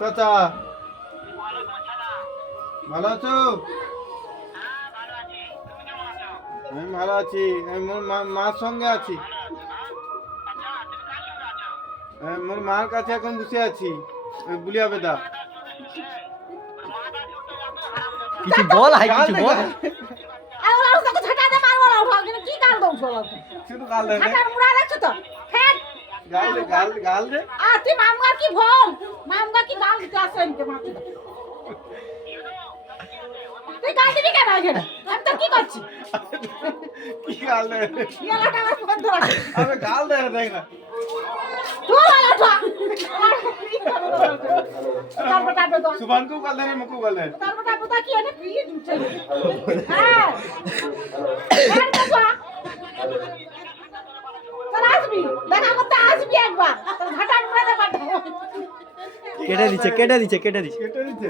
চাচা ভালো আছো? আমি ভালো আছি। আমি মোর মার সঙ্গে আছি। মোর মার কাছে এখন বসে আছি বুলিয়া বেদা। কিছু বল, হাই কিছু বল। শুধু গাল দে ছাটার মুড়া দেখছো তো? ফেট। গাল দে গাল দে। তুই মামগা কি ভোল? মামগা কি গাল দিতে আসেন কে মাটি? তুই গাল দিবি কেন এখানে? আমি তো কি করছি? কি গাল দে? ইয়ালাটা আমার বন্ধ রাখ। আবে গাল দে দেখ না। তুই লালাটা। তার বটা দে। সুবান को गाल दे रे मुको गाल दे। তার বটা কি এনে পিয়ে দিচ্ছে। হ্যাঁ। এর বাবা। তোর আসবি। দেখা করতে আসবি একবার। তোর ঘাটার মুড়া দে পাঠাবো। কেটে দিচ্ছে কেটে দিচ্ছে কেটে দিচ্ছে কেটে দিচ্ছে।